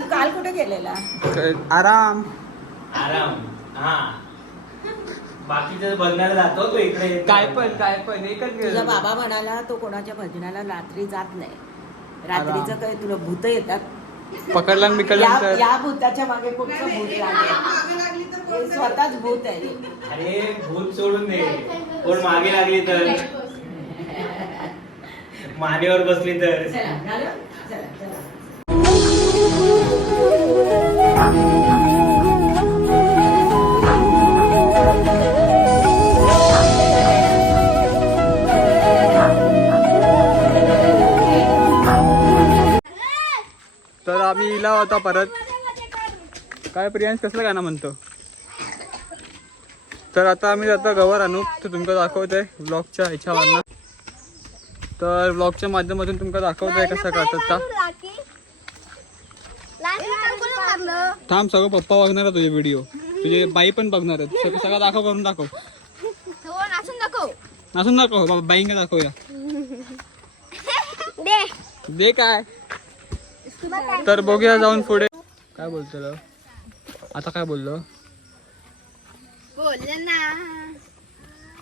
काल कुठे गेलेला? आराम. आराम. हा. बाकीचं बघण्याला जातो तो इकडे. काय नाही. पण काय पण. एकच तुझा गेलं. बाबा म्हणाला तो कोणाच्या भजनाला रात्री जात नाही. रात्रीचं. काय तुला भूत येतात? पकडला न बिकडला या तर? या भूताच्या मागे कुठचं भूत लागेल. हे स्वतःच भूत आहे. अरे भूत सोडून दे. कोण मागे लागली तर? मानेवर बसली तर. चला, झालं? चला, चला. तर आम्ही इला होता परत. काय प्रियांश कसलं गाणं म्हणतो? तर आता आम्ही आता गवर आणू. तर तुमका दाखवतोय ब्लॉगच्या ह्याच्यावरनं तर ब्लॉगच्या माध्यमातून तुमका दाखवतोय कसं करतात का? थांब सगळं पप्पा बघणार आहे तुझे व्हिडिओ तुझे बाई पण बघणार आहेत. सगळं सगळं दाखव करून दाखव. नाचून दाखव. बाबा बाईंगा दाखवूया. दे. काय? तर बघूया जाऊन पुढे. काय बोलतो आता काय बोललो? बोलले ना.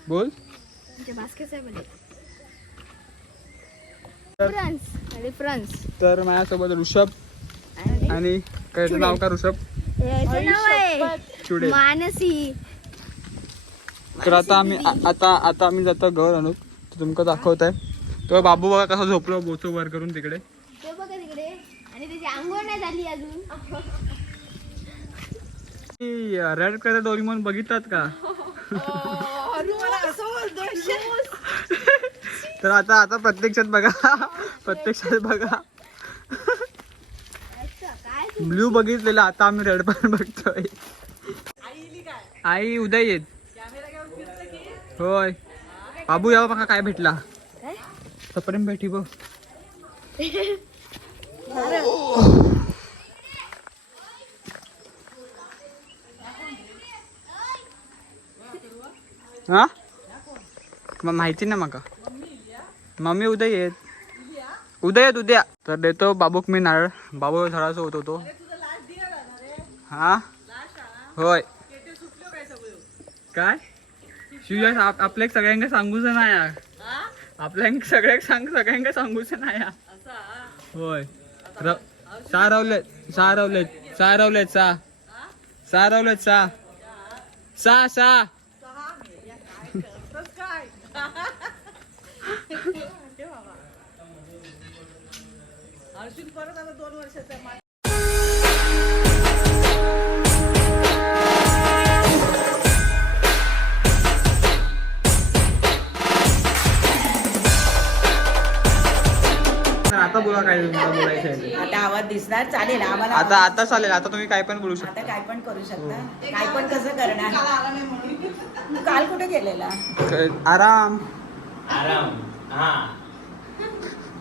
बोल. तर माझ्यासोबत ऋषभ आणि काय नाव का ऋषभ याचं नाव आहे चुडे. मानसी. तर आता आम्ही आ- आता आता आम्ही जातो घर आणू तर तुमका दाखवत आहे तो बाबू बघा कसा झोपलो बोचो वर करून तिकडे. तो बघा तिकडे. आणि त्याची आंघोळ नाही झाली अजून. रेड कलर डोरीमोन बघितलात का? तर आता आता प्रत्यक्षात बघा. प्रत्यक्षात बघा. ब्ल्यू बघितलेला आता आम्ही रेड पण बघतोय. आई उद्या येत. होय. बाबू यावं बघा काय भेटला. काय? सप्रेम भेटी बघ. हा? मग माहिती ना मका मम्मी उद्या येत. उद्या येत उद्या. तर देतो बाबूक मी नारळ. बाबू झाडाचा होतो तो. हा? होय. काय शिवयश आप- आपल्याक सगळ्यांका सांगूच नाही यार. आपल्याक सगळ्याक सांग सगळ्यांका सांगूच नाही यार. होय. र- सहा रावलेत. सहा रावलेत. सहा रावलेत सहा. रावलेत सहा सहा सहा तर आता बोला काय तुम्हाला बोलायचं आहे. ते. आता आवाज दिसणार चालेल आम्हाला आता आता चालेल आता तुम्ही काय पण बोलू आता शकता काय पण करू शकता. काय पण कसं करणार? तू काल कुठे गेलेला? आराम. आराम. हा.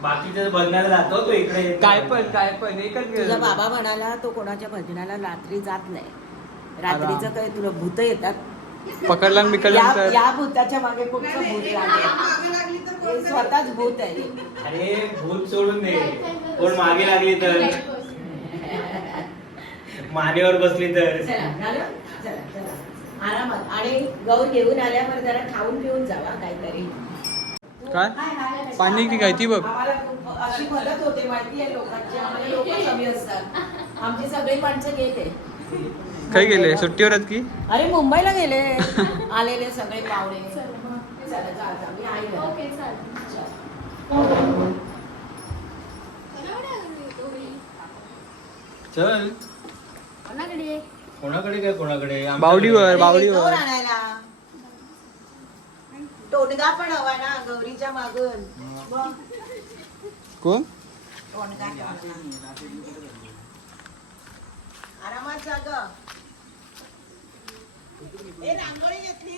बाकीचं बघण्याला जातो तो इकडे येत. काय. पण काय पण एकच तुझा. बाबा म्हणाला तो कोणाच्या भजनाला रात्री जात नाही. रात्रीचं काय तुला भूत येतात? पकडला न बिकडला या तर? या भूताच्या मागे कुठचं भूत लागेल? हे स्वतःच भूत आहे. अरे भूत सोडून दे. कोण मागे लागली तर? मानेवर बसली तर? चला झालं? चला चला. आरामात. आणि गौर घेऊन आल्यावर जरा खाऊन पिऊन जावा काहीतरी. काय? पाणी की काय? ती बघ. अशी मदत होते माहिती आहे लोकांची. आम्हाला लोक कमी असतात. आमची सगळी माणसं गेले. काय गेले? सुट्टीवर आहेत की? अरे मुंबईला गेले. आलेले सगळे पाहुणे. चला कोणाकडे? कोणाकडे काय कोणाकडे. बावडीवर बावडीवर. टोनगा पण हवा ना गौरीच्या मागून. कोण. आरामात जा ग ए रांगोळी घेतली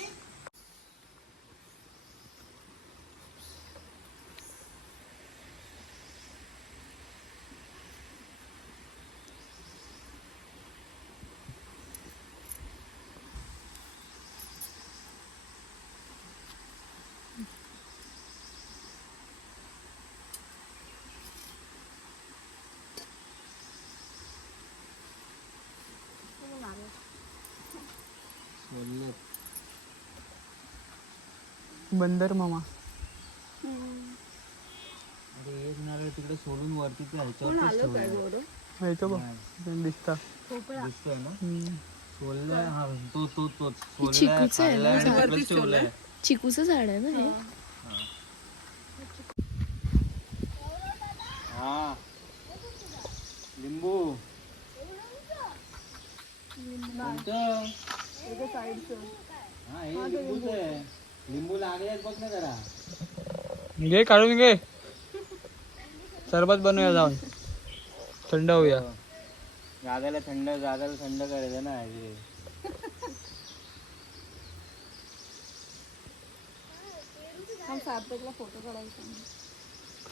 बंदर मामा. एक नारळ तिकडे सोडून वरती ते ह्याच्यावरतीच ठेवलंय. माहिती बघ दिसता. दिसतोय ना? हम्म. सोललाय हा तो तो तोच. सोललाय चिकूचं आहे ना? खाल्लाय, आणि तिकडेच ठेवलंय. चिकूचं झाड आहे ना हे? हा. लिंबू. कोणतं? हा हे लिंबूच आहे. लिंबू लागले बघ ना जरा. घे काढून घे. सरबत बनवूया जाऊन. थंड होऊया. जागाला थंड जागाला थंड करायचं ना हे.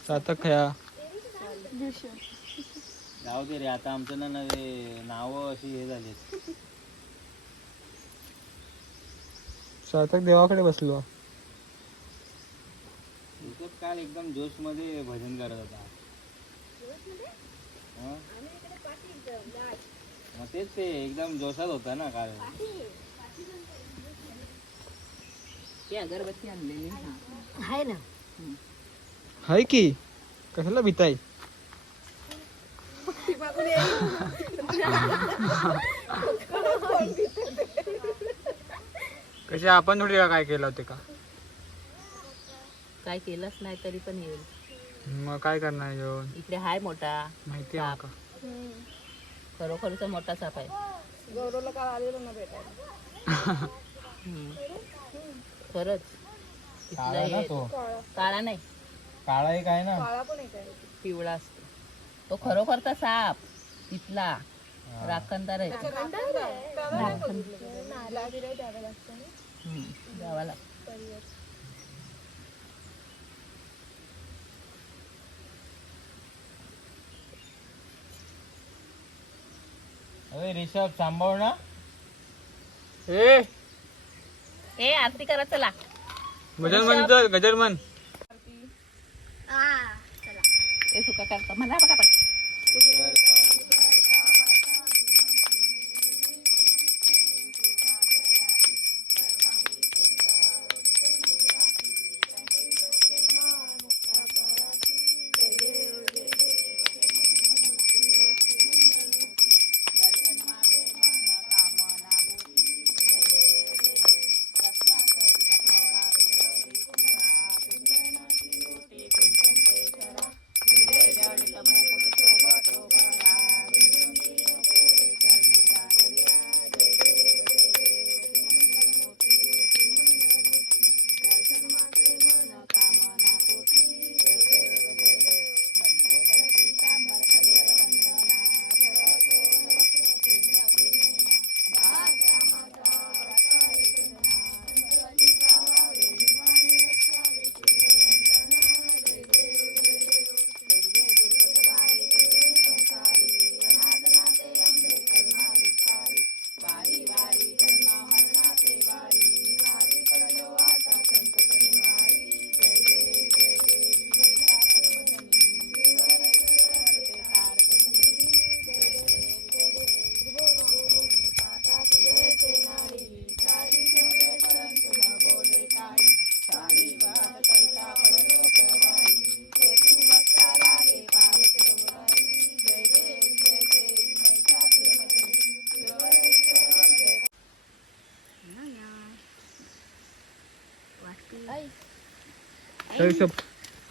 सातक खया जाऊ दे रे आता आमचं ना नवे नावं अशी हे झालीत सातक देवाकडे बसलो. काल एकदम जोशमध्ये भजन करत होता. हं? मग तेच ते एकदम जोशात होता ना काल. अगरबत्ती आणलेली. आहे ना. हाय की कशाला भीताय? कसे आपण थोडी काय केलं होते का? काय केलंच नाही तरी पण येईल. मग काय करणार जेवण? इकडे हाय मोठा. माहिती आहे का? खरोखरचा मोठा साप आहे. हम्म. खरंच. काळा ना हे- तो. काळा नाही. काळा एक आहे ना. पिवळा असतो. तो खरोखरचा साप. तिथला राखणदार आहे. हम्म, लागतं. अरे रिषभ सांभाळ ना. ए! ए आरती करा चला. गजर म्हण तर गजर म्हण. ए सुका करता. म्हणा पटापट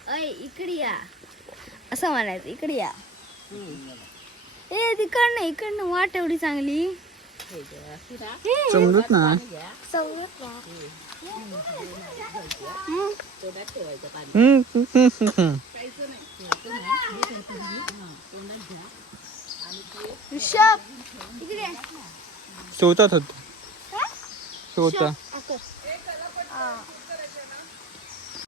अय इकडे या. असं म्हणायचं इकडे या. ए तिकडनं इकडनं वाट एवढी चांगली. समजत ना. शोधत होत.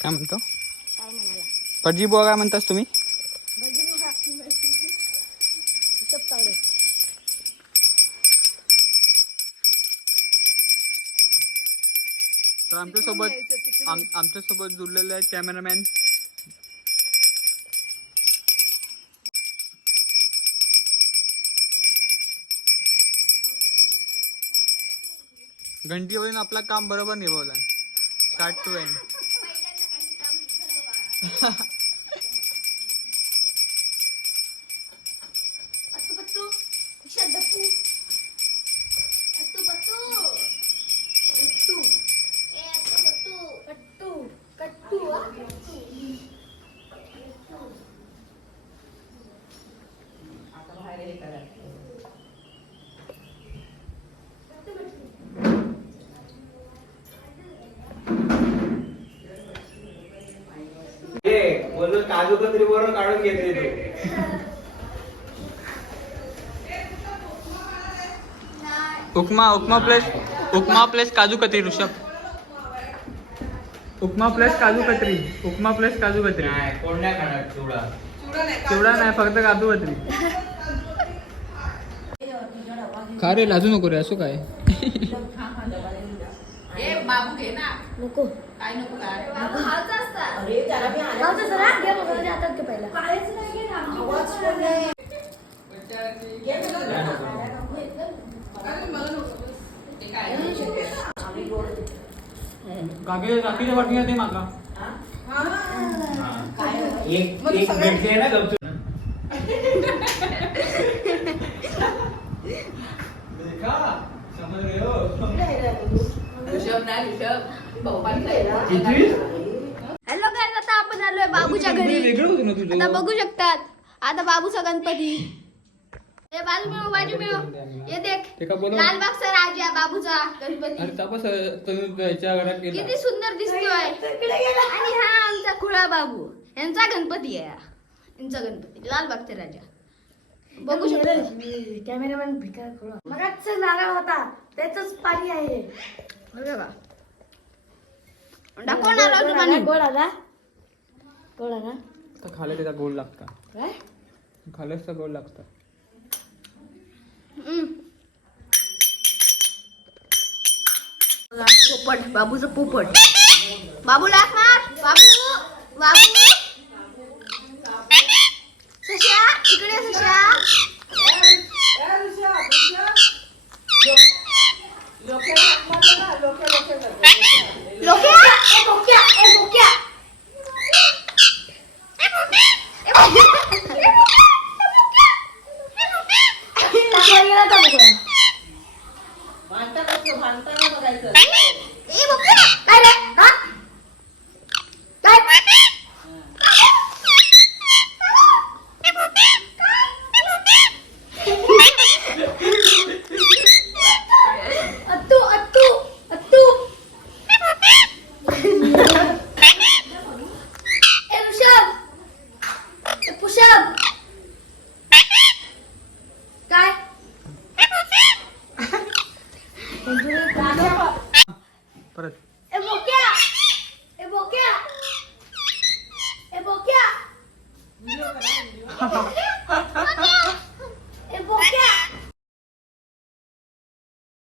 काय म्हणतो? पडजी बुवा काय म्हणतास तुम्ही? तर आमच्यासोबत आमच्यासोबत जुळलेले आहेत कॅमेरामॅन. घंटीवरून आपला काम बरोबर निभवला स्टार्ट टू एंड बोललो काजू कतरी बरोबर काढून घेतले तू. उपमा उपमा प्लस उपमा प्लस काजू कतरी ऋषभ. उपमा प्लस काजू कतरी उपमा प्लस काजू कतरी. नाही कोण नाही खाणार चिवडा. तेवढा नाही फक्त काजू कतरी. का रे लाजू नको रे असं काय? ए बाबू घे ना. नको. काय नको काय बाबा हावचा असता अरे त्याला मी आले हावचा जरा घे बघा माझ्या हातात घे पहिला. काहीच नाही घे आवाज पण नाही. घे ना. आम्ही गोड काकी काकीच्या वाटणी ते काय एक एक भेटले ना गपचूप समज गए हो. ऋषभ नाही ऋषभ भाऊपाली खायला. कितवी? हॅलो काय आता आपण आलोय बाबूच्या घरी. आता बघू शकतात. आता बाबूचा गणपती. हे बाजू मिळव बाजू मिळव हे देख. बोलव? लालबागचा राजा बाबूचा गणपती. किती सुंदर दिसतोय. आणि हा आमचा खुळा बाबू. यांचा गणपती आहे. हा. यांचा गणपती. लालबागचा राजा. बघू शकतो. कॅमेरामॅन भिकार खुळा. मगाच नारळ होता. त्याच पाणी आहे. दाखवणार आहोत पाणी गोड आला गोड आला तर खाले त्याचा गोड लागता. काय? खाल्यास तर गोड लागतं. हम्म. पोपट बाबूचं पोपट. बाबू लाख मार बाबू बाबू. सश्या इकडे ये, सश्या लोक्या ए बोक्या ए